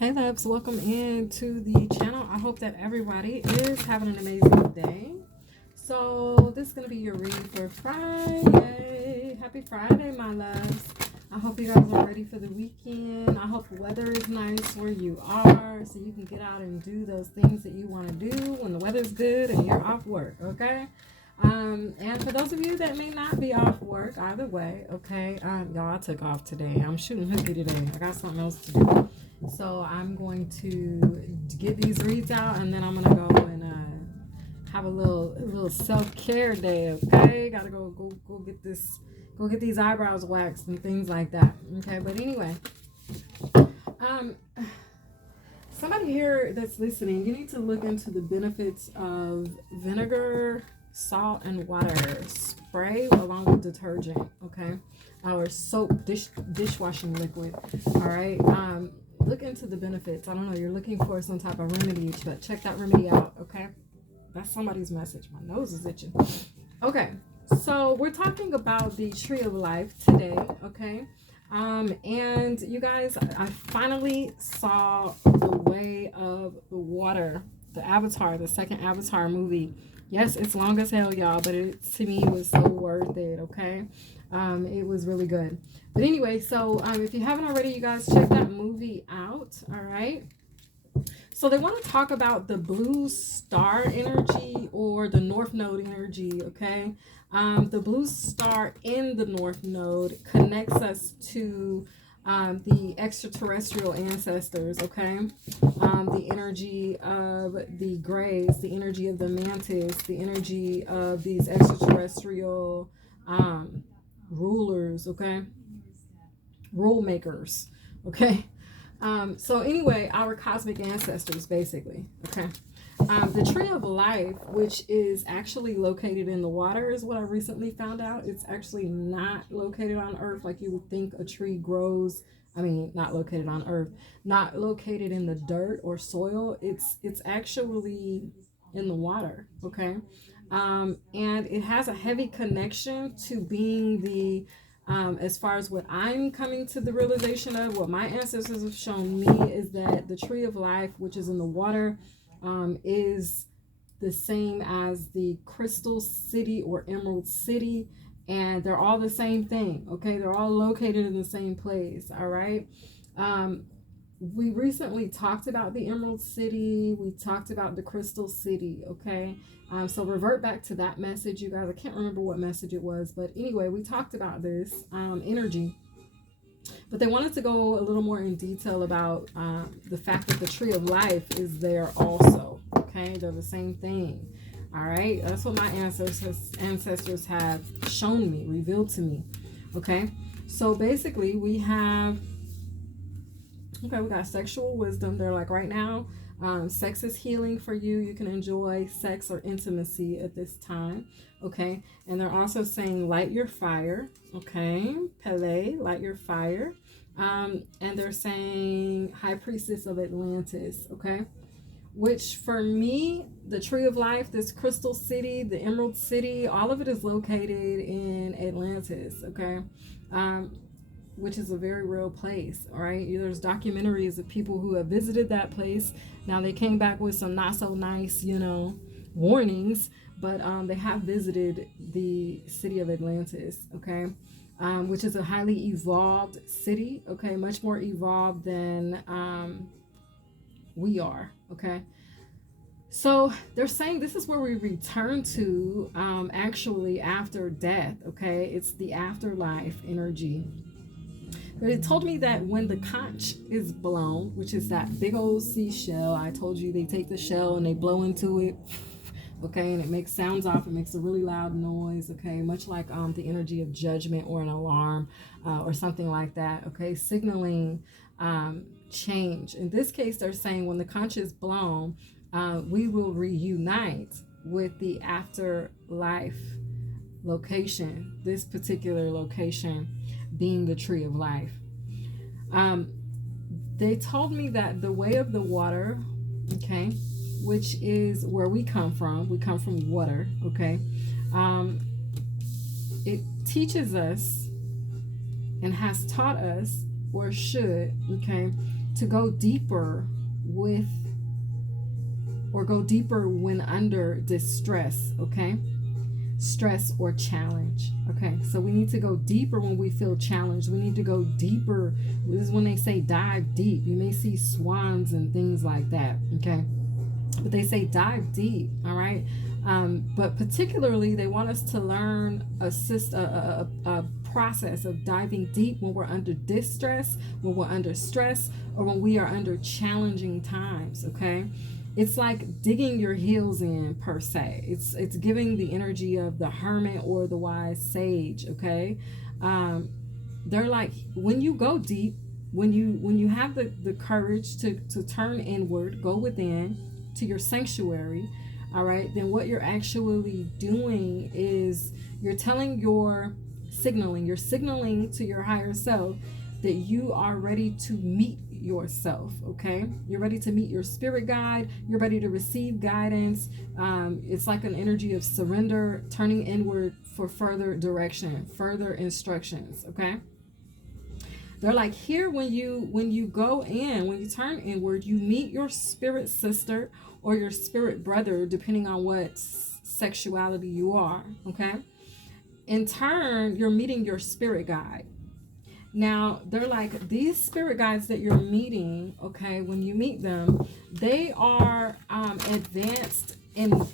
Hey loves, welcome in to the channel. I hope that everybody is having an amazing day. So this is going to be your read for Friday. Happy Friday, my loves. I hope you guys are ready for the weekend. I hope the weather is nice where you are so you can get out and do those things that you want to do when the weather's good and you're off work, okay? And for those of you that may not be off work, either way, okay? Y'all, I took off today. I'm shooting hooky today. I got something else to do. So I'm going to get these reads out, and then I'm gonna go and have a little self-care day. Okay, gotta go get these eyebrows waxed and things like that. Okay, but anyway, somebody here that's listening, you need to look into the benefits of vinegar, salt, and water spray along with detergent. Okay, or soap, dishwashing liquid. All right. Look into the benefits. I don't know, you're looking for some type of remedy, but check that remedy out, okay? That's somebody's message. My nose is itching. Okay, so we're talking about the tree of life today, okay? And you guys, I finally saw The Way of the Water, the Avatar, the second Avatar movie. Yes, it's long as hell, y'all, but it, to me, was so worth it, okay? It was really good. But anyway, so if you haven't already, you guys check that movie out, all right? So they want to talk about the blue star energy or the north node energy, okay? The blue star in the north node connects us to the extraterrestrial ancestors, okay? The energy of the grays, the energy of the mantis, the energy of these extraterrestrial rulers, okay? Rule makers, okay? So anyway, our cosmic ancestors, basically, okay? The tree of life, which is actually located in the water, is what I recently found out. It's actually not located on Earth like you would think a tree grows. I mean, not located on Earth, not located in the dirt or soil. It's actually in the water, okay? And it has a heavy connection to being the as far as what I'm coming to the realization of, what my ancestors have shown me is that the tree of life, which is in the water, is the same as the crystal city or emerald city, and they're all the same thing, okay? They're all located in the same place, all right? We recently talked about the emerald city. We talked about the crystal city, okay? So revert back to that message, you guys. I can't remember what message it was, but anyway, we talked about this energy. But they wanted to go a little more in detail about the fact that the tree of life is there also, okay? They're the same thing, all right? That's what my ancestors have shown me, revealed to me, okay? So basically, we have, okay, we got sexual wisdom. They're like, right now, sex is healing for you. You can enjoy sex or intimacy at this time, okay? And they're also saying, light your fire, okay? Pele, light your fire. And they're saying, High Priestess of Atlantis, okay? Which for me, the tree of life, this crystal city, the emerald city, all of it is located in Atlantis, okay? Which is a very real place, all right? There's documentaries of people who have visited that place. Now, they came back with some not so nice, warnings, but they have visited the city of Atlantis, okay? Which is a highly evolved city, okay? Much more evolved than we are, okay? So they're saying this is where we return to actually after death, okay? It's the afterlife energy. But it told me that when the conch is blown, which is that big old seashell, I told you they take the shell and they blow into it, okay, and it makes sounds off. It makes a really loud noise, okay, much like the energy of judgment or an alarm or something like that, okay, signaling change. In this case, they're saying when the conch is blown, we will reunite with the afterlife location, this particular location being the tree of life. They told me that the way of the water, okay, which is where we come from water, okay, it teaches us and has taught us, or should, okay, to go deeper with, or go deeper when under distress, okay? Stress or challenge, okay? So we need to go deeper when we feel challenged. We need to go deeper. This is when they say dive deep. You may see swans and things like that, okay? But they say dive deep, all right? But particularly, they want us to learn a process of diving deep when we're under distress, when we're under stress, or when we are under challenging times, okay? It's like digging your heels in, per se. It's giving the energy of the hermit or the wise sage, okay? They're like, when you go deep, when you have the courage to turn inward, go within to your sanctuary, all right, then what you're actually doing is you're signaling to your higher self that you are ready to meet yourself, okay? You're ready to meet your spirit guide. You're ready to receive guidance. It's like an energy of surrender, turning inward for further direction, further instructions, okay? They're like, here, when you go in, when you turn inward, you meet your spirit sister or your spirit brother, depending on what sexuality you are, okay? In turn, you're meeting your spirit guide. Now, they're like, these spirit guides that you're meeting, okay, when you meet them, they are advanced and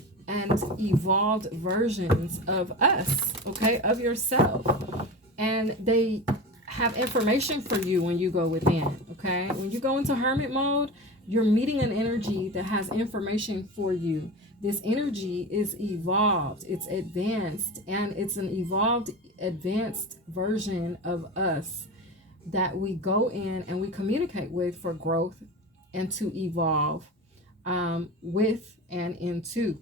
evolved versions of us, okay, of yourself. And they have information for you when you go within, okay? When you go into hermit mode, you're meeting an energy that has information for you. This energy is evolved, it's advanced, and it's an evolved, advanced version of us that we go in and we communicate with for growth and to evolve with and into.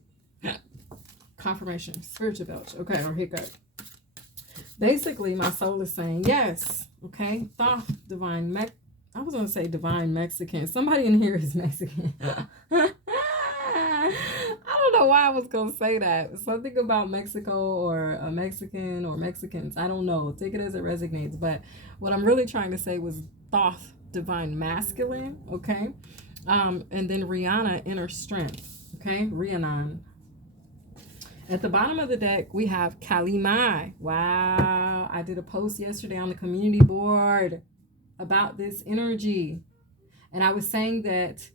Confirmation, spiritual belch, okay, or hiccup. Basically, my soul is saying yes, okay? Thoth, I was going to say divine Mexican. Somebody in here is Mexican. I don't know why I was going to say that. Something about Mexico or a Mexican or Mexicans. I don't know. Take it as it resonates. But what I'm really trying to say was Thoth, divine masculine, okay? And then Rihanna, inner strength, okay? Rhiannon. At the bottom of the deck, we have Kalimai. Wow. I did a post yesterday on the community board about this energy. And I was saying that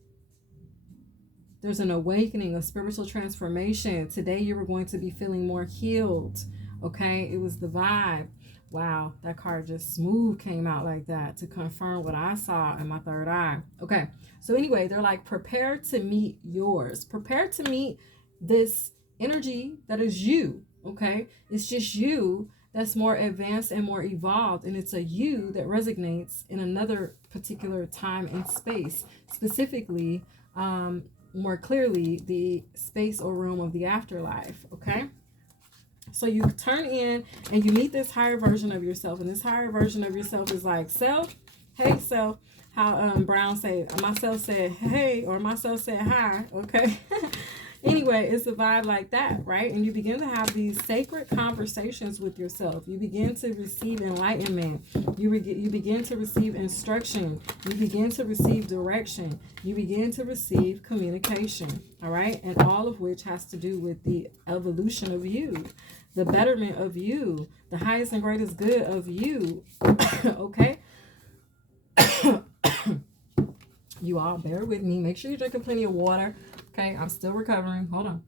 there's an awakening, a spiritual transformation. Today, you were going to be feeling more healed. Okay. It was the vibe. Wow. That card just smooth came out like that to confirm what I saw in my third eye. Okay. So anyway, they're like, prepare to meet yours. Prepare to meet this energy that is you, okay? It's just you that's more advanced and more evolved, and it's a you that resonates in another particular time and space, specifically, more clearly, the space or room of the afterlife, okay? So you turn in and you meet this higher version of yourself, and this higher version of yourself is like, self, hey, self, how Brown said, myself said, hey, or myself said, hi, okay? Anyway, it's a vibe like that, right? And you begin to have these sacred conversations with yourself. You begin to receive enlightenment. You begin to receive instruction. You begin to receive direction. You begin to receive communication, all right? And all of which has to do with the evolution of you, the betterment of you, the highest and greatest good of you, okay? You all bear with me. Make sure you're drinking plenty of water. Okay, I'm still recovering. Hold on.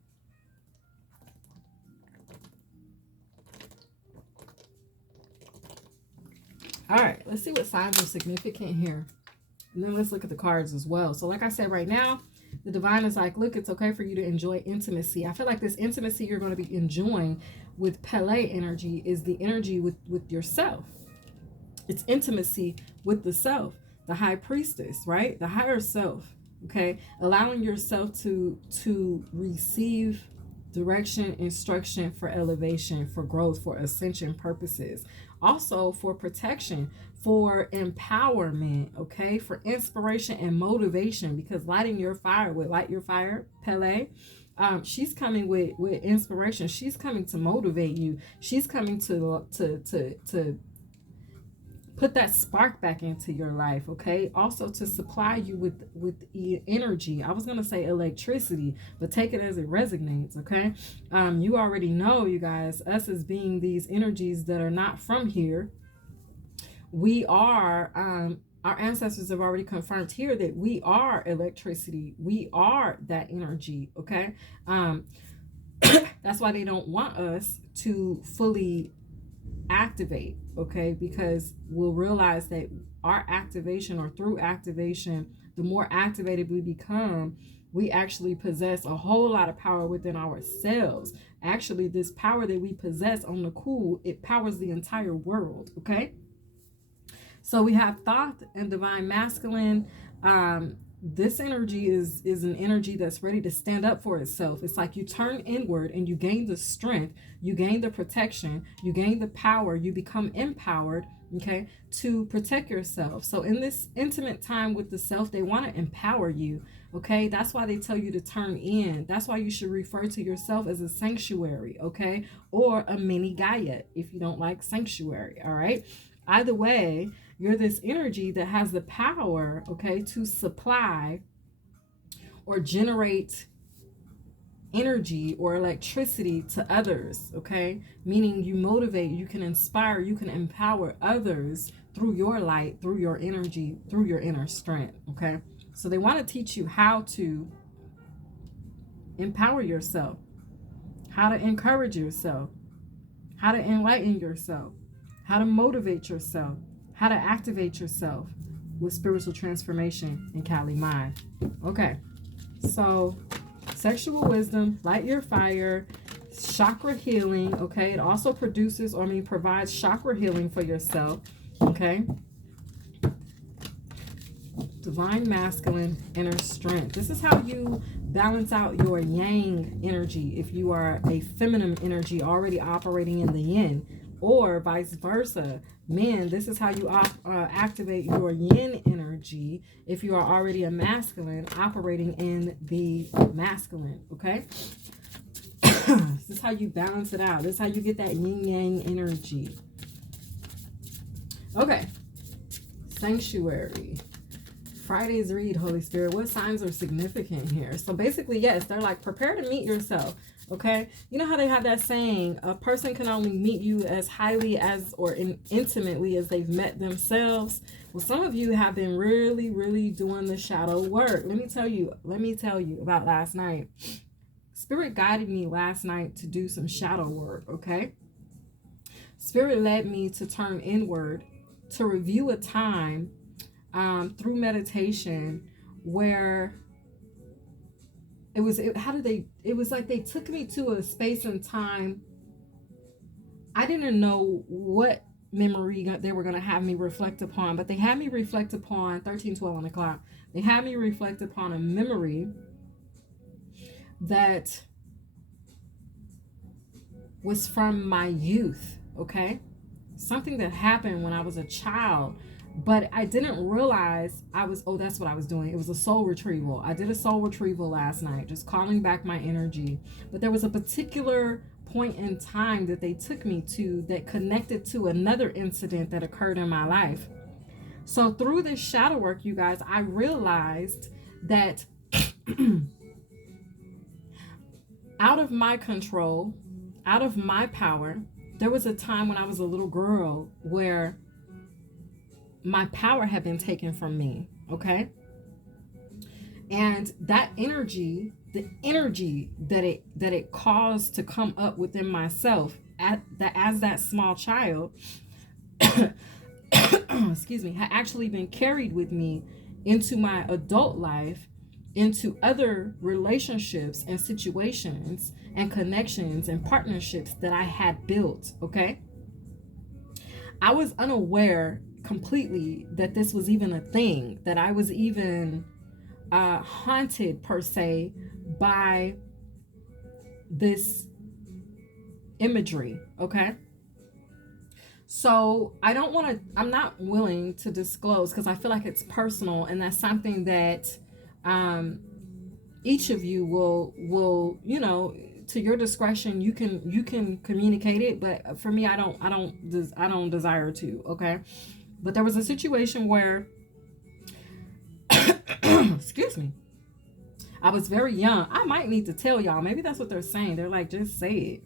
All right, let's see what signs are significant here. And then let's look at the cards as well. So like I said, right now, the divine is like, look, it's okay for you to enjoy intimacy. I feel like this intimacy you're going to be enjoying with Pele energy is the energy with yourself. It's intimacy with the self, the high priestess, right? The higher self. Okay, allowing yourself to receive direction, instruction for elevation, for growth, for ascension purposes, also for protection, for empowerment, okay, for inspiration and motivation, because lighting your fire with light your fire, Pele, she's coming with inspiration. She's coming to motivate you. She's coming to put that spark back into your life, okay? Also to supply you with energy. I was gonna say electricity, but take it as it resonates, okay? You already know, you guys, us as being these energies that are not from here, we are our ancestors have already confirmed here that we are electricity. We are that energy, okay? That's why they don't want us to fully activate, okay? Because we'll realize that our activation, or through activation, the more activated we become, we actually possess a whole lot of power within ourselves. Actually, this power that we possess on the cool, it powers the entire world, okay? So we have Thoth and divine masculine. This energy is an energy that's ready to stand up for itself. It's like you turn inward and you gain the strength, you gain the protection, you gain the power, you become empowered, okay, to protect yourself. So in this intimate time with the self, they want to empower you, okay? That's why they tell you to turn in. That's why you should refer to yourself as a sanctuary, okay? Or a mini Gaia if you don't like sanctuary, all right? Either way, you're this energy that has the power, okay, to supply or generate energy or electricity to others, okay? Meaning you motivate, you can inspire, you can empower others through your light, through your energy, through your inner strength, okay? So they want to teach you how to empower yourself, how to encourage yourself, how to enlighten yourself, how to motivate yourself, how to activate yourself with spiritual transformation in Kali mind. Okay, so sexual wisdom, light your fire, chakra healing, okay? It also produces, or provides chakra healing for yourself, okay? Divine masculine, inner strength. This is how you balance out your yang energy if you are a feminine energy already operating in the yin, or vice versa. Men, this is how you activate your yin energy if you are already a masculine operating in the masculine, okay? This is how you balance it out. This is how you get that yin yang energy. Okay, sanctuary. Friday's read, Holy Spirit. What signs are significant here? So basically, yes, they're like, prepare to meet yourself. Okay, you know how they have that saying, a person can only meet you as highly as or intimately as they've met themselves. Well, some of you have been really doing the shadow work. Let me tell you about last night. Spirit guided me last night to do some shadow work, okay? Spirit led me to turn inward, to review a time through meditation where it was like they took me to a space and time. I didn't know what memory they were going to have me reflect upon, but they had me reflect upon 13, 12 on the clock. They had me reflect upon a memory that was from my youth, okay? Something that happened when I was a child, but I didn't realize that's what I was doing. It was a soul retrieval. I did a soul retrieval last night, just calling back my energy. But there was a particular point in time that they took me to that connected to another incident that occurred in my life. So through this shadow work, you guys, I realized that out of my control, out of my power, there was a time when I was a little girl where my power had been taken from me, okay? And that energy, the energy that it caused to come up within myself as that small child, excuse me, had actually been carried with me into my adult life, into other relationships and situations and connections and partnerships that I had built, okay? I was unaware completely that this was even a thing, that I was even haunted per se by this imagery, okay? So I'm not willing to disclose because I feel like it's personal, and that's something that each of you will, you know, to your discretion, you can communicate it, but for me, I don't desire to, okay? But there was a situation where, excuse me, I was very young. I might need to tell y'all. Maybe that's what they're saying. They're like, just say it.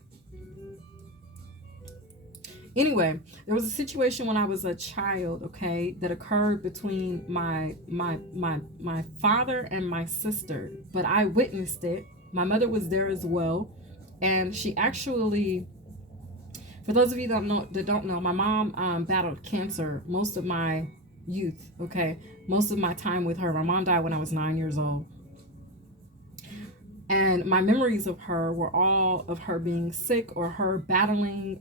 Anyway, there was a situation when I was a child, okay, that occurred between my father and my sister. But I witnessed it. My mother was there as well, and she actually, for those of you that don't know, my mom battled cancer most of my youth. Okay, most of my time with her. My mom died when I was 9 years old. And my memories of her were all of her being sick or her battling,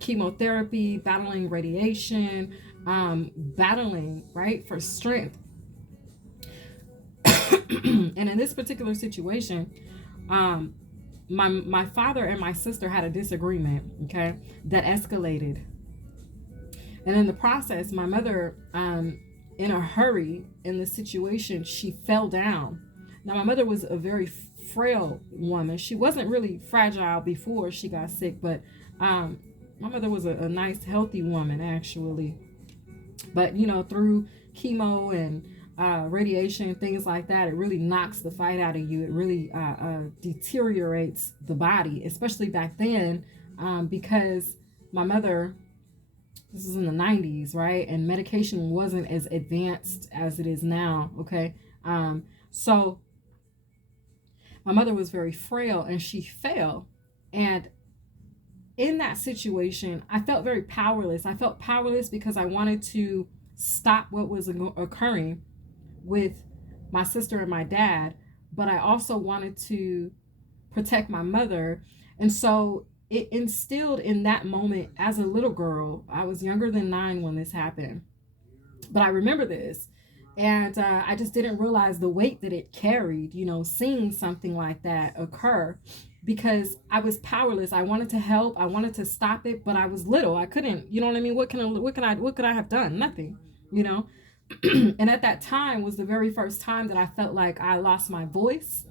chemotherapy, battling radiation, battling, right, for strength. And in this particular situation, my father and my sister had a disagreement, okay, that escalated. And in the process, my mother, in a hurry in the situation, she fell down. Now, my mother was a very frail woman. She wasn't really fragile before she got sick, but my mother was a nice, healthy woman, actually. But, through chemo and radiation, things like that, it really knocks the fight out of you. It really deteriorates the body, especially back then, because my mother, this is in the 90s, right? And medication wasn't as advanced as it is now, okay? So my mother was very frail and she fell. And in that situation, I felt very powerless. I felt powerless because I wanted to stop what was occurring with my sister and my dad, but I also wanted to protect my mother. And so it instilled in that moment as a little girl, I was younger than 9 when this happened, but I remember this. And I just didn't realize the weight that it carried, seeing something like that occur, because I was powerless. I wanted to help. I wanted to stop it, but I was little. I couldn't, you know what I mean? What could I have done? Nothing, And at that time was the very first time that I felt like I lost my voice.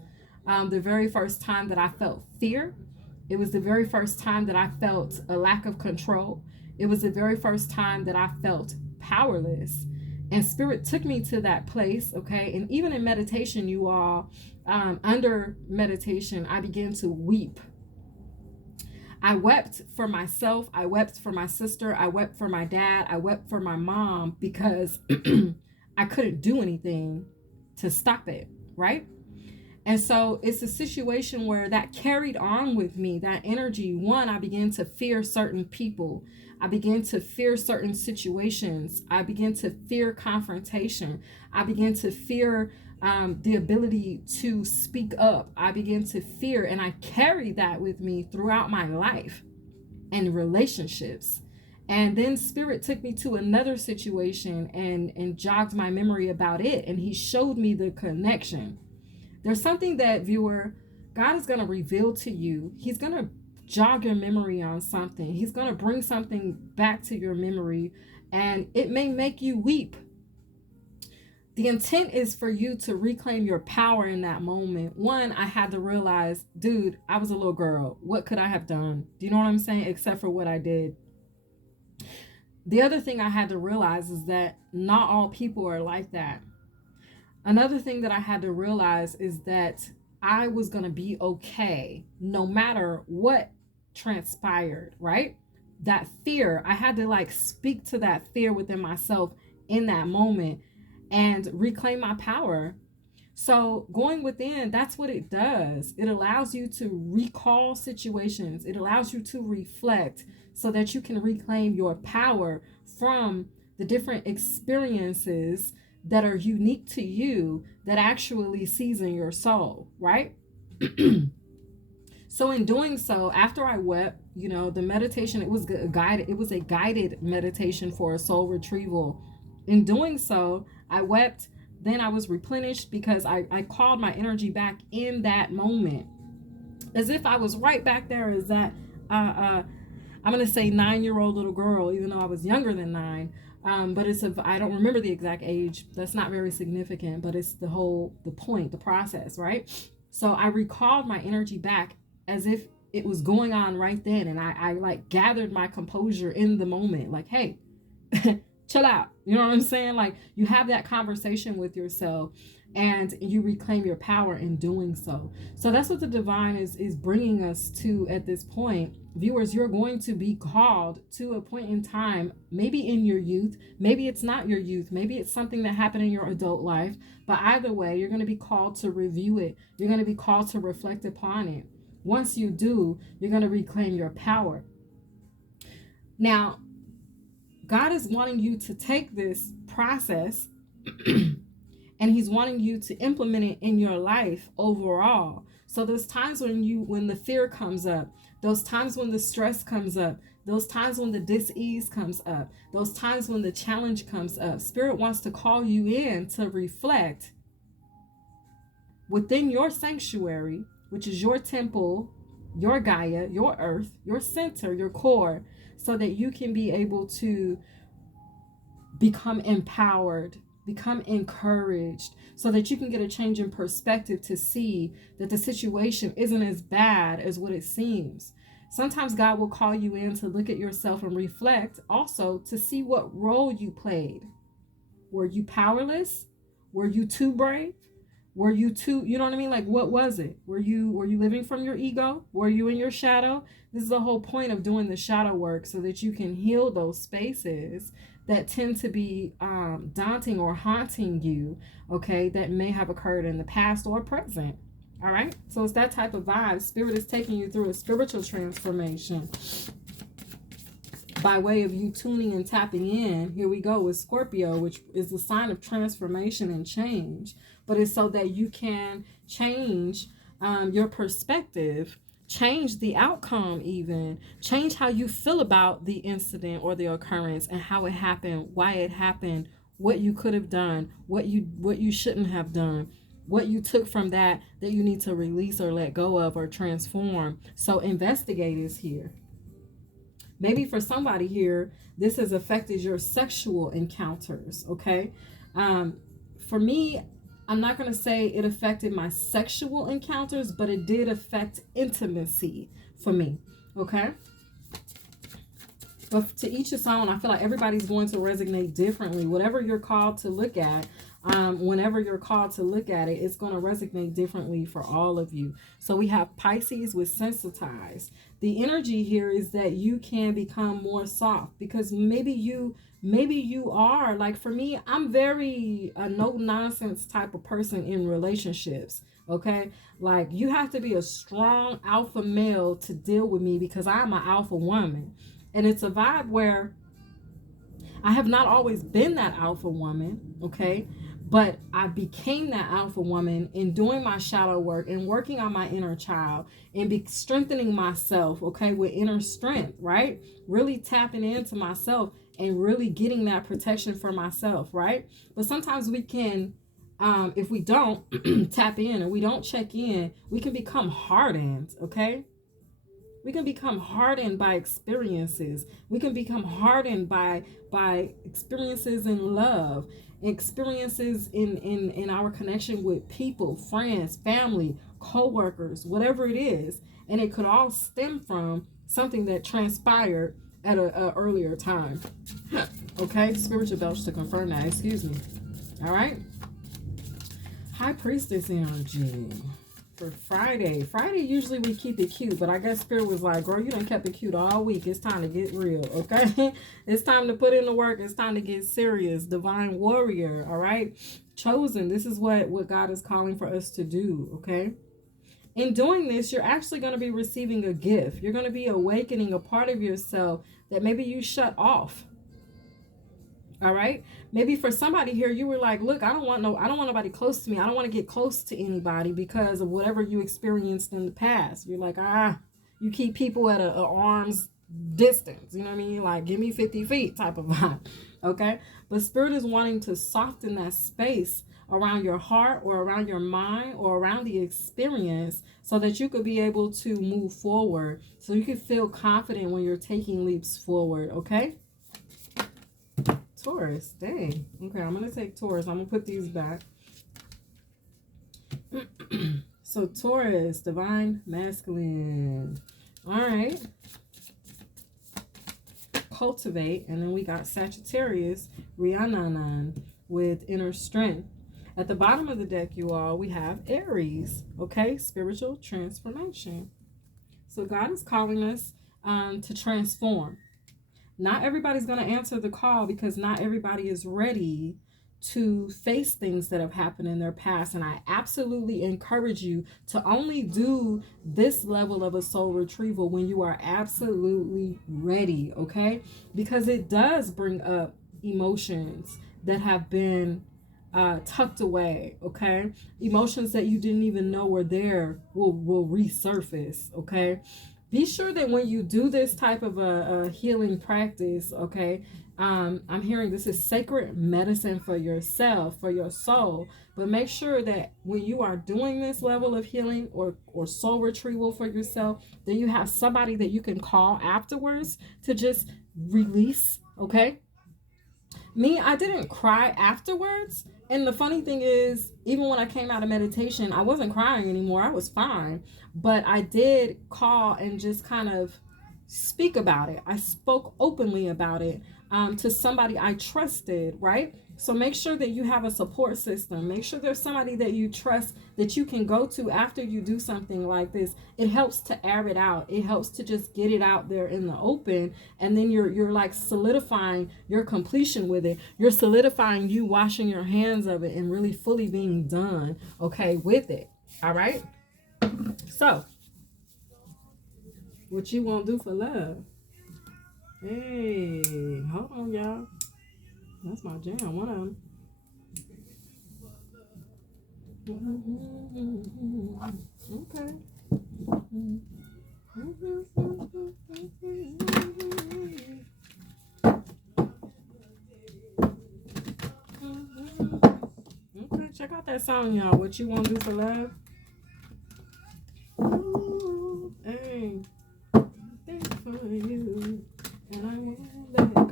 The very first time that I felt fear. It was the very first time that I felt a lack of control. It was the very first time that I felt powerless. And Spirit took me to that place, okay? And even in meditation, you all, under meditation, I began to weep. I wept for myself. I wept for my sister. I wept for my dad. I wept for my mom because I couldn't do anything to stop it, right? And so it's a situation where that carried on with me, that energy. One, I began to fear certain people. I began to fear certain situations. I began to fear confrontation. I began to fear the ability to speak up. I began to fear, and I carried that with me throughout my life and relationships. And then Spirit took me to another situation and jogged my memory about it. And he showed me the connection. There's something that, viewer, God is going to reveal to you. He's going to jog your memory on something. He's going to bring something back to your memory, and it may make you weep. The intent is for you to reclaim your power in that moment. One, I had to realize, dude, I was a little girl. What could I have done? Do you know what I'm saying? Except for what I did. The other thing I had to realize is that not all people are like that. Another thing that I had to realize is that I was going to be okay no matter what transpired, right? That fear, I had to speak to that fear within myself in that moment and reclaim my power. So going within, that's what it does. It allows you to recall situations. It allows you to reflect so that you can reclaim your power from the different experiences that are unique to you, that actually season your soul, right? So in doing so, after I wept, the meditation, it was a guided meditation for a soul retrieval. In doing so, I wept, then I was replenished because I called my energy back in that moment. As if I was right back there as that, I'm going to say 9-year-old little girl, even though I was younger than 9. But I don't remember the exact age. That's not very significant, but it's the point, the process, right? So I recalled my energy back as if it was going on right then. And I gathered my composure in the moment, like, hey, chill out. You know what I'm saying? Like, you have that conversation with yourself and you reclaim your power in doing so. So that's what the divine is bringing us to at this point. Viewers, you're going to be called to a point in time, maybe in your youth, maybe it's not your youth, maybe it's something that happened in your adult life, but either way, you're going to be called to review it. You're going to be called to reflect upon it. Once you do, you're going to reclaim your power. Now, God is wanting you to take this process and he's wanting you to implement it in your life overall. So there's times when the fear comes up, those times when the stress comes up, those times when the dis-ease comes up, those times when the challenge comes up, Spirit wants to call you in to reflect within your sanctuary, which is your temple, your Gaia, your earth, your center, your core, so that you can be able to become empowered, become encouraged, so that you can get a change in perspective to see that the situation isn't as bad as what it seems. Sometimes God will call you in to look at yourself and reflect, also to see what role you played. Were you powerless? Were you too brave? Were you too, you know what I mean? Like, what was it? Were you living from your ego? Were you in your shadow? This is the whole point of doing the shadow work, so that you can heal those spaces that tend to be daunting or haunting you, okay, that may have occurred in the past or present. All right, so it's that type of vibe. Spirit is taking you through a spiritual transformation by way of you tuning and tapping in. Here we go with Scorpio, which is the sign of transformation and change, but it's so that you can change your perspective, change the outcome, even change how you feel about the incident or the occurrence and how it happened, why it happened, what you could have done, what you shouldn't have done, what you took from that you need to release or let go of or transform. So investigate is here. Maybe for somebody here, this has affected your sexual encounters, okay? For me, I'm not going to say it affected my sexual encounters, but it did affect intimacy for me, okay? But to each his own. I feel like everybody's going to resonate differently. Whatever you're called to look at, whenever you're called to look at it, it's going to resonate differently for all of you. So we have Pisces with sensitized. The energy here is that you can become more soft, because maybe you are, like for me, I'm very a no nonsense type of person in relationships. Okay, like you have to be a strong alpha male to deal with me, because I'm an alpha woman. And it's a vibe where I have not always been that alpha woman, okay? But I became that alpha woman in doing my shadow work and working on my inner child and strengthening myself, okay, with inner strength, right? Really tapping into myself and really getting that protection for myself, right? But sometimes we can, if we don't tap in and we don't check in, we can become hardened, okay? We can become hardened by experiences. We can become hardened by experiences in love, experiences in our connection with people, friends, family, co-workers, whatever it is. And it could all stem from something that transpired at an earlier time. Okay, spiritual belch to confirm that. Excuse me. All right. High Priestess energy. For Friday. Friday, usually we keep it cute, but I guess Spirit was like, girl, you done kept it cute all week. It's time to get real, okay? It's time to put in the work. It's time to get serious. Divine warrior, all right? Chosen. This is what God is calling for us to do, okay? In doing this, you're actually going to be receiving a gift. You're going to be awakening a part of yourself that maybe you shut off. All right. Maybe for somebody here, you were like, look, I don't want nobody close to me. I don't want to get close to anybody because of whatever you experienced in the past. You're like, you keep people at a arm's distance. You know what I mean? Like, give me 50 feet type of vibe. Okay. But Spirit is wanting to soften that space around your heart or around your mind or around the experience so that you could be able to move forward. So you can feel confident when you're taking leaps forward. Okay. Taurus, dang. Okay, I'm going to take Taurus. I'm going to put these back. So Taurus, divine masculine. All right. cultivate. And then we got Sagittarius, Rhiannon, with inner strength. At the bottom of the deck, you all, we have Aries, okay? Spiritual transformation. So God is calling us to transform. Not everybody's going to answer the call because not everybody is ready to face things that have happened in their past. And I absolutely encourage you to only do this level of a soul retrieval when you are absolutely ready, okay? Because it does bring up emotions that have been tucked away, okay? Emotions that you didn't even know were there will resurface, okay? Be sure that when you do this type of a healing practice, okay, I'm hearing this is sacred medicine for yourself, for your soul, but make sure that when you are doing this level of healing or soul retrieval for yourself, that you have somebody that you can call afterwards to just release, okay? Me, I didn't cry afterwards. And the funny thing is, even when I came out of meditation, I wasn't crying anymore. I was fine. But I did call and just kind of speak about it. I spoke openly about it to somebody I trusted, right? So make sure that you have a support system. Make sure there's somebody that you trust that you can go to after you do something like this. It helps to air it out. It helps to just get it out there in the open. And then you're like solidifying your completion with it. You're solidifying you washing your hands of it and really fully being done, okay, with it. All right? So, what you won't do for love? Hey, hold on, y'all. That's my jam, one of them. Okay. Okay, check out that song, y'all. What you won't do for love? Ooh, hey, think for you, and I won't let it go.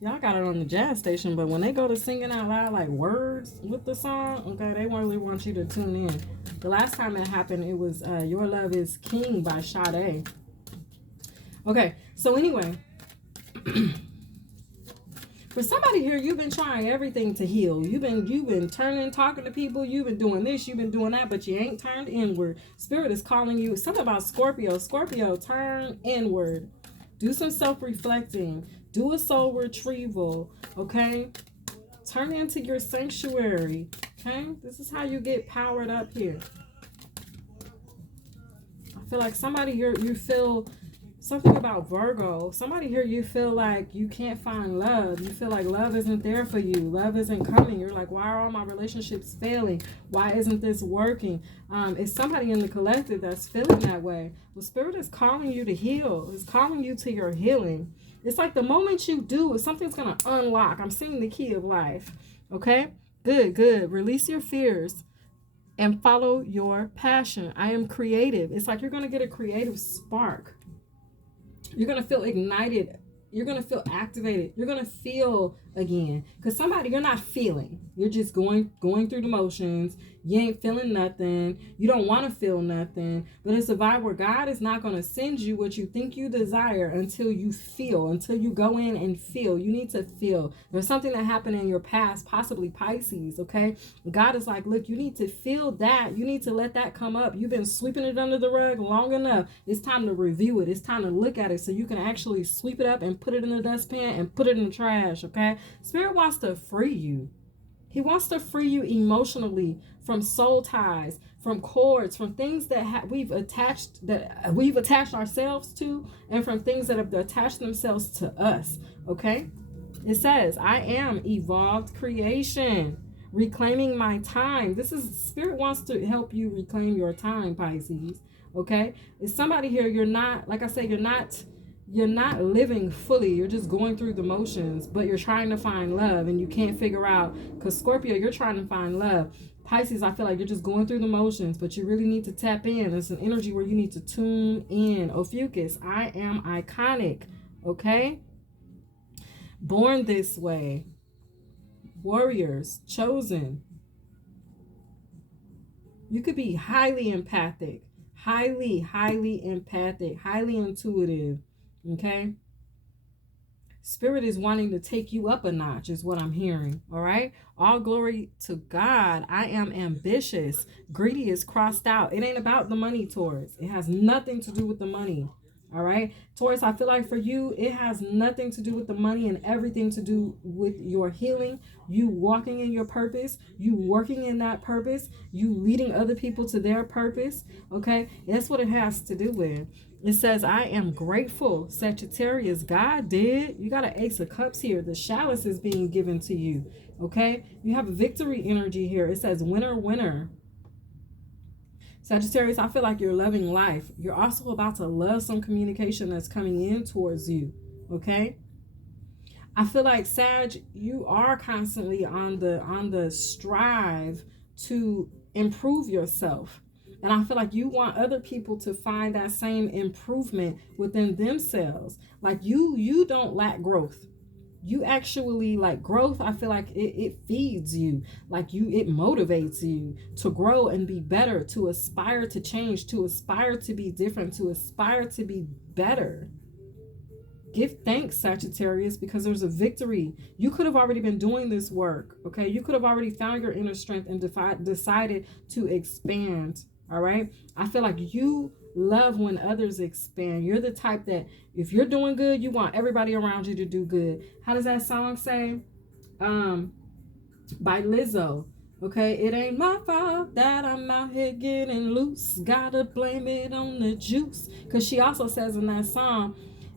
Y'all got it on the jazz station, but when they go to singing out loud like words with the song, okay, they really want you to tune in. The last time it happened, it was Your Love Is King by Sade. Okay, so anyway, for somebody here, you've been trying everything to heal. You've been turning, talking to people. You've been doing this, you've been doing that, but you ain't turned inward. Spirit is calling you. Something about Scorpio. Scorpio, turn inward. Do some self-reflecting. Do a soul retrieval, okay? Turn into your sanctuary, okay? This is how you get powered up here. I feel like somebody here, you feel something about Virgo. Somebody here, you feel like you can't find love. You feel like love isn't there for you. Love isn't coming. You're like, why are all my relationships failing? Why isn't this working? It's somebody in the collective that's feeling that way. Well, Spirit is calling you to heal. It's calling you to your healing. It's like the moment you do, something's going to unlock. I'm seeing the key of life. Okay? Good, good. Release your fears and follow your passion. I am creative. It's like you're going to get a creative spark. You're going to feel ignited. You're going to feel activated. You're going to feel again. Because somebody, you're not feeling. You're just going through the motions. You ain't feeling nothing. You don't want to feel nothing. But it's a vibe where God is not going to send you what you think you desire until you feel, until you go in and feel. You need to feel. There's something that happened in your past, possibly Pisces, okay? God is like, look, you need to feel that. You need to let that come up. You've been sweeping it under the rug long enough. It's time to review it. It's time to look at it so you can actually sweep it up and put it in the dustpan and put it in the trash, okay? Spirit wants to free you. He wants to free you emotionally from soul ties, from cords, from things that we've attached ourselves to, and from things that have attached themselves to us. Okay? It says, I am evolved creation, reclaiming my time. This is Spirit wants to help you reclaim your time, Pisces. Okay? It's somebody here, you're not, like I said, you're not living fully. You're just going through the motions, but you're trying to find love and you can't figure out, because Scorpio, you're trying to find love. Pisces, I feel like you're just going through the motions, but you really need to tap in. It's an energy where you need to tune in. Ophiuchus, I am iconic. Okay? Born this way. Warriors, chosen. You could be highly empathic, highly empathic, highly intuitive. Okay. Spirit is wanting to take you up a notch, is what I'm hearing. All right. All glory to God. I am ambitious. Greedy is crossed out. It ain't about the money, Taurus. It has nothing to do with the money. All right. Taurus, I feel like for you, it has nothing to do with the money and everything to do with your healing, you walking in your purpose, you working in that purpose, you leading other people to their purpose. Okay. That's what it has to do with. It says, I am grateful, Sagittarius. God did. You got an Ace of Cups here. The chalice is being given to you. Okay? You have a victory energy here. It says, winner, winner. Sagittarius, I feel like you're loving life. You're also about to love some communication that's coming in towards you. Okay? I feel like, Sag, you are constantly on the strive to improve yourself. And I feel like you want other people to find that same improvement within themselves. Like you don't lack growth. You actually like growth. I feel like it feeds you. Like it motivates you to grow and be better, to aspire to change, to aspire to be different, to aspire to be better. Give thanks, Sagittarius, because there's a victory. You could have already been doing this work, okay? You could have already found your inner strength and decided to expand. All right. I feel like you love when others expand. You're the type that if you're doing good, you want everybody around you to do good. How does that song say? By Lizzo. Okay. It ain't my fault that I'm out here getting loose. Gotta blame it on the juice. Because she also says in that song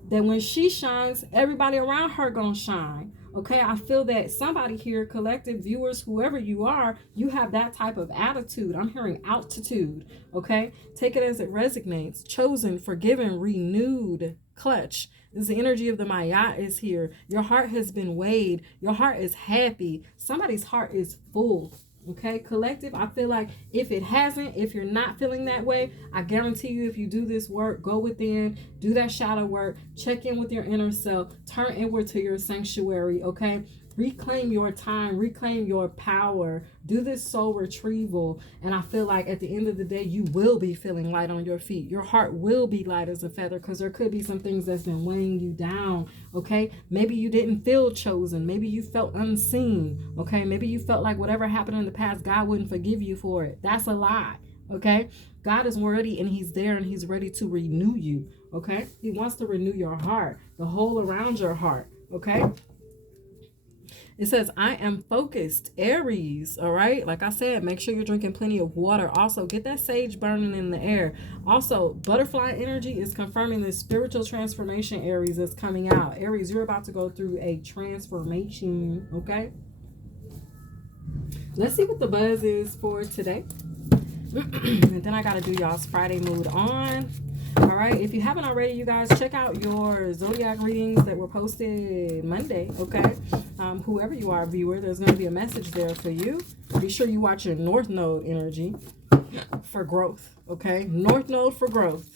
that when she shines, everybody around her gonna shine. Okay, I feel that somebody here, collective viewers, whoever you are, you have that type of attitude. I'm hearing altitude. Okay, take it as it resonates. Chosen, forgiven, renewed, clutch. This is the energy of the Maya is here. Your heart has been weighed. Your heart is happy. Somebody's heart is full. Okay, collective, I feel like if it hasn't, if you're not feeling that way, I guarantee you if you do this work, go within, do that shadow work, check in with your inner self, turn inward to your sanctuary. Okay, reclaim your time, reclaim your power, do this soul retrieval, and I feel like at the end of the day you will be feeling light on your feet. Your heart will be light as a feather, because there could be some things that's been weighing you down. Okay, maybe you didn't feel chosen, maybe you felt unseen. Okay, maybe you felt like whatever happened in the past, God wouldn't forgive you for it. That's a lie. Okay, God is ready, and he's there, and he's ready to renew you. Okay, he wants to renew your heart, the hole around your heart. Okay, it says, I am focused, Aries. All right. Like I said, make sure you're drinking plenty of water. Also, get that sage burning in the air. Also, butterfly energy is confirming the spiritual transformation, Aries, that's coming out. Aries, you're about to go through a transformation. Okay. Let's see what the buzz is for today. And then I got to do y'all's Friday mood on. All right, if you haven't already, you guys, check out your zodiac readings that were posted Monday. Okay, whoever you are, viewer, there's going to be a message there for you. Be sure you watch your North Node energy for growth. Okay, North Node for growth.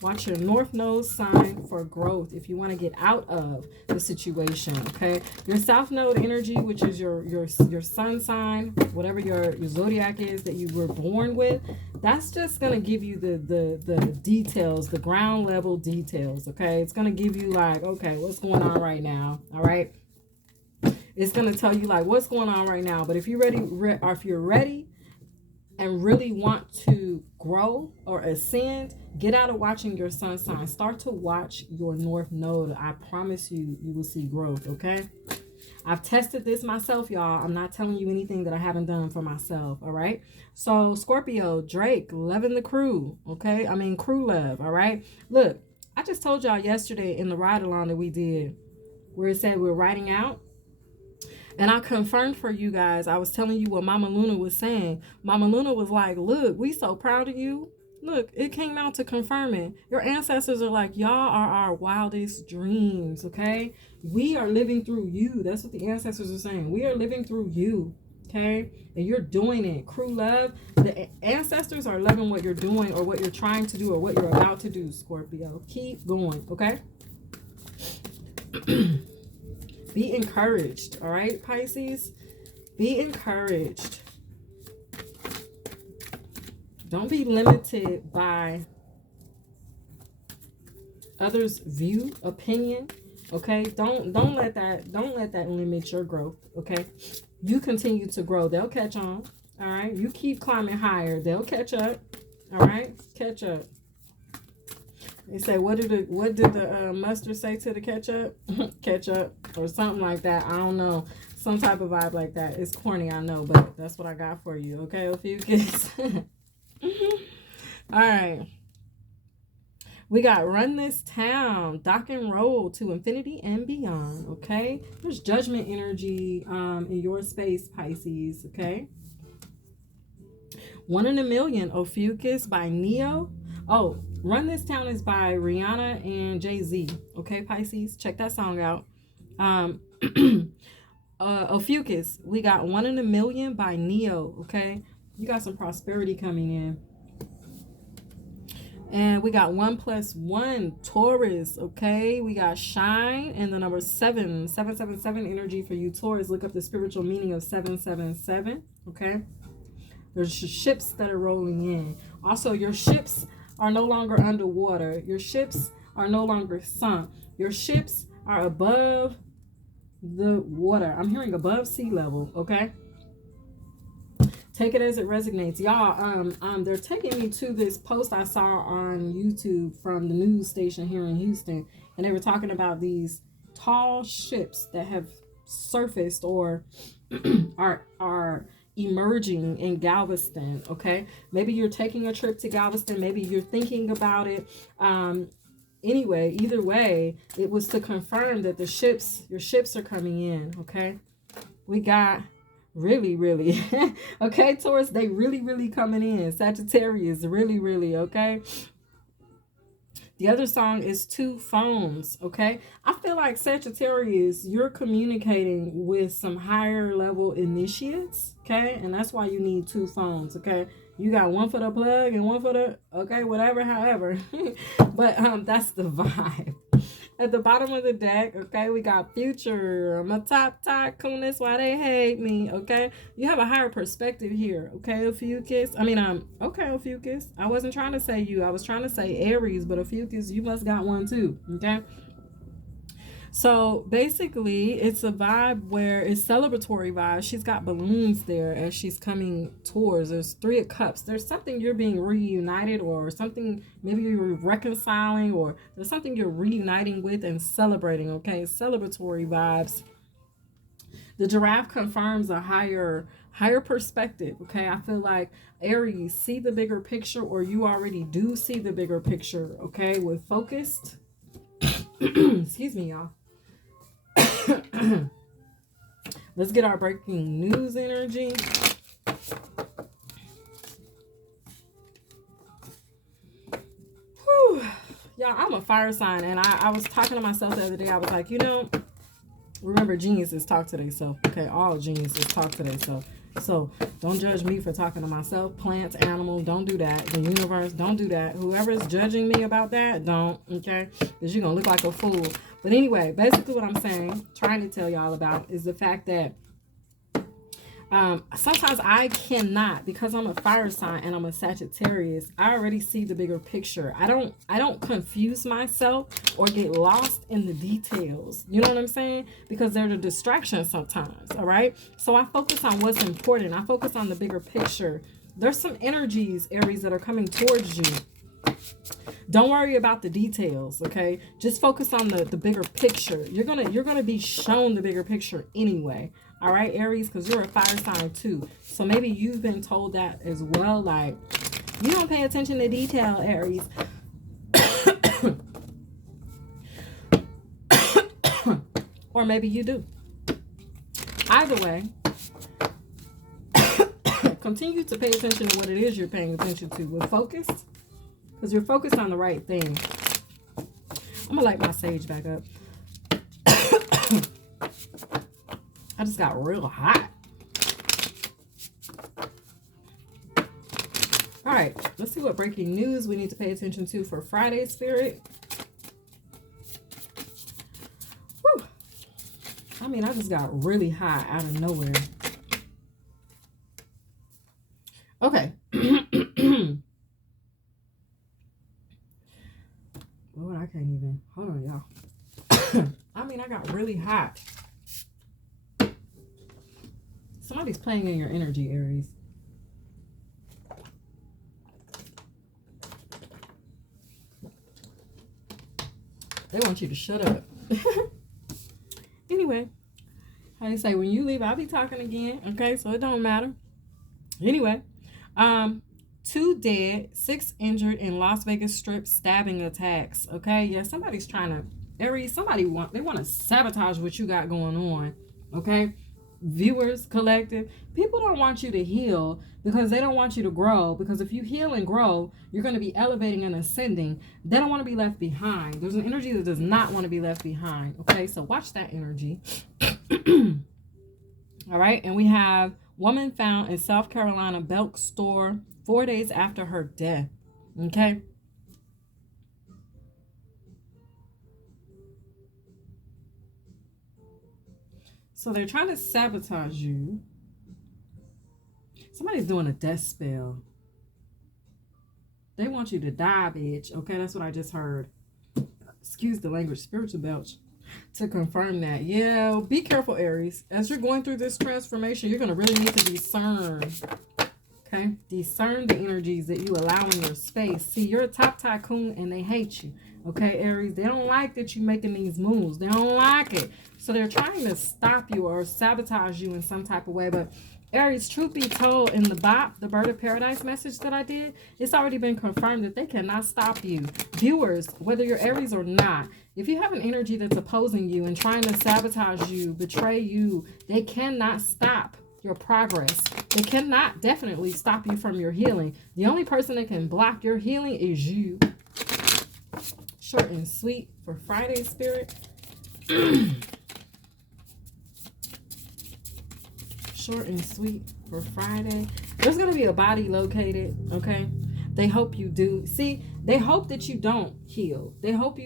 Watch your North Node sign for growth if you want to get out of the situation. Okay, your South Node energy, which is your sun sign, whatever your zodiac is that you were born with, that's just gonna give you the details, the ground level details. Okay, it's gonna give you like, okay, what's going on right now? All right, it's gonna tell you like what's going on right now. But if you're ready, or if you're ready and really want to grow or ascend, get out of watching your sun sign. Start to watch your North Node. I promise you, you will see growth, okay? I've tested this myself, y'all. I'm not telling you anything that I haven't done for myself, all right? So, Scorpio, Drake, loving the crew, okay? I mean, crew love, all right? Look, I just told y'all yesterday in the ride-along that we did, where it said we're riding out. And I confirmed for you guys, I was telling you what Mama Luna was saying. Mama Luna was like, look, we so proud of you. Look, it came out to confirming. Your ancestors are like, y'all are our wildest dreams, okay? We are living through you. That's what the ancestors are saying. We are living through you, okay? And you're doing it. Crew love. The ancestors are loving what you're doing or what you're trying to do or what you're about to do, Scorpio. Keep going, okay? Be encouraged, all right, Pisces? Be encouraged. Don't be limited by others' view, opinion. Okay, don't let that limit your growth. Okay, you continue to grow. They'll catch on. All right, you keep climbing higher. They'll catch up. All right, catch up. They say, what did the mustard say to the ketchup? Catch up or something like that. I don't know. Some type of vibe like that. It's corny, I know, but that's what I got for you. Okay, a few kids. All right. We got Run This Town, Dock and Roll to Infinity and Beyond, okay? There's judgment energy in your space, Pisces, okay? One in a Million, Ophiuchus by Neo. Oh, Run This Town is by Rihanna and Jay-Z, okay, Pisces? Check that song out. Ophiuchus, we got One in a Million by Neo, okay? You got some prosperity coming in. And we got 1+1, Taurus, okay? We got Shine and the number 777 energy for you, Taurus. Look up the spiritual meaning of 777, okay? There's ships that are rolling in. Also, your ships are no longer underwater. Your ships are no longer sunk. Your ships are above the water. I'm hearing above sea level, okay? Take it as it resonates. Y'all, they're taking me to this post I saw on YouTube from the news station here in Houston, and they were talking about these tall ships that have surfaced or are emerging in Galveston, okay? Maybe you're taking a trip to Galveston, maybe you're thinking about it. Anyway, either way, it was to confirm that your ships are coming in, okay? We got really okay, Taurus, they really coming in. Sagittarius, really, okay? The other song is Two Phones, okay? I feel like Sagittarius, you're communicating with some higher level initiates, okay? And that's why you need two phones, okay? You got one for the plug and one for the, okay, whatever, however. But that's the vibe. At the bottom of the deck, okay, we got Future. I'm a top tycoon, that's why they hate me, okay? You have a higher perspective here, okay, Ophiuchus? Okay, Ophiuchus. I wasn't trying to say you. I was trying to say Aries, but Ophiuchus, you must got one too, okay? So basically, it's a vibe where it's celebratory vibe. She's got balloons there as she's coming towards. There's 3 of Cups. There's something you're being reunited, or something maybe you're reconciling, or there's something you're reuniting with and celebrating, okay? Celebratory vibes. The giraffe confirms a higher perspective, okay? I feel like Aries, see the bigger picture, or you already do see the bigger picture, okay? With focused. Excuse me, y'all. Let's get our breaking news energy. Whew. Y'all, I'm a fire sign, and I was talking to myself the other day. I was like, remember, geniuses talk to themselves. Okay, all geniuses talk to themselves. So don't judge me for talking to myself. Plants, animals, don't do that. The universe, don't do that. Whoever's judging me about that, don't, okay? Because you're going to look like a fool. But anyway, basically what I'm saying, trying to tell y'all about, is the fact that sometimes I cannot, because I'm a fire sign and I'm a Sagittarius, I already see the bigger picture. I don't confuse myself or get lost in the details. You know what I'm saying? Because they're the distractions sometimes, all right? So I focus on what's important. I focus on the bigger picture. There's some energies, Aries, that are coming towards you. Don't worry about the details, okay? Just focus on the bigger picture. You're gonna be shown the bigger picture anyway. All right, Aries, because you're a fire sign too. So maybe you've been told that as well. Like, you don't pay attention to detail, Aries. Or maybe you do. Either way, continue to pay attention to what it is you're paying attention to with focus. Because you're focused on the right thing. I'm going to light my sage back up. I just got real hot. All right, let's see what breaking news we need to pay attention to for Friday, Spirit. Whew. I just got really hot out of nowhere. Okay. I mean, I got really hot. Somebody's playing in your energy, Aries. They want you to shut up. Anyway, how you say, when you leave, I'll be talking again. Okay, so it don't matter. Anyway, 2 dead, 6 injured in Las Vegas Strip stabbing attacks. Okay, yeah, somebody's trying to, Aries, they want to sabotage what you got going on. Okay, viewers, collective, people don't want you to heal because they don't want you to grow, because if you heal and grow, you're going to be elevating and ascending. They don't want to be left behind. There's an energy that does not want to be left behind. Okay, so watch that energy. All right, and we have woman found in South Carolina Belk store 4 days after her death. Okay, so they're trying to sabotage you. Somebody's doing a death spell. They want you to die, bitch. Okay, that's what I just heard. Excuse the language, spiritual belch. To confirm that. Yeah, be careful, Aries. As you're going through this transformation, you're going to really need to discern. Okay? Discern the energies that you allow in your space. See, you're a top tycoon and they hate you. Okay, Aries? They don't like that you're making these moves. They don't like it. So they're trying to stop you or sabotage you in some type of way. But Aries, truth be told, in the BOP, the Bird of Paradise message that I did, it's already been confirmed that they cannot stop you. Viewers, whether you're Aries or not, if you have an energy that's opposing you and trying to sabotage you, betray you, they cannot stop your progress. They cannot definitely stop you from your healing. The only person that can block your healing is you. Short and sweet for Friday, Spirit. Short and sweet for Friday. There's going to be a body located, okay? They hope you do. See, they hope that you don't heal. They hope,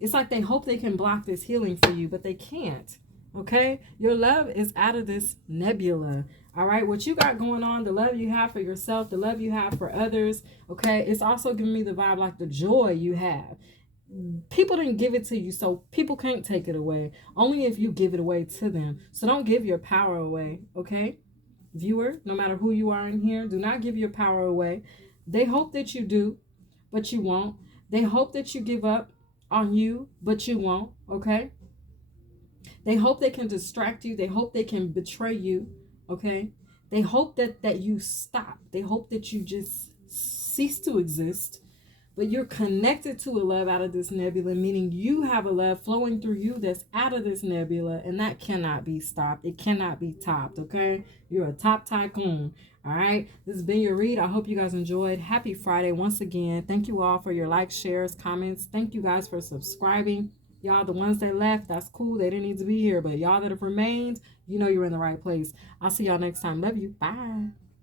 it's like they hope they can block this healing for you, but they can't, okay? Your love is out of this nebula, all right? What you got going on, the love you have for yourself, the love you have for others, okay? It's also giving me the vibe like the joy you have. People didn't give it to you, so people can't take it away. Only if you give it away to them. So don't give your power away, okay? Viewer, no matter who you are in here, do not give your power away. They hope that you do, but you won't. They hope that you give up on you, but you won't, okay? They hope they can distract you. They hope they can betray you, okay? They hope that you stop. They hope that you just cease to exist. But you're connected to a love out of this nebula, meaning you have a love flowing through you that's out of this nebula, and that cannot be stopped. It cannot be topped, okay? You're a top tycoon, all right? This has been your read. I hope you guys enjoyed. Happy Friday once again. Thank you all for your likes, shares, comments. Thank you guys for subscribing. Y'all, the ones that left, that's cool. They didn't need to be here. But y'all that have remained, you know you're in the right place. I'll see y'all next time. Love you. Bye.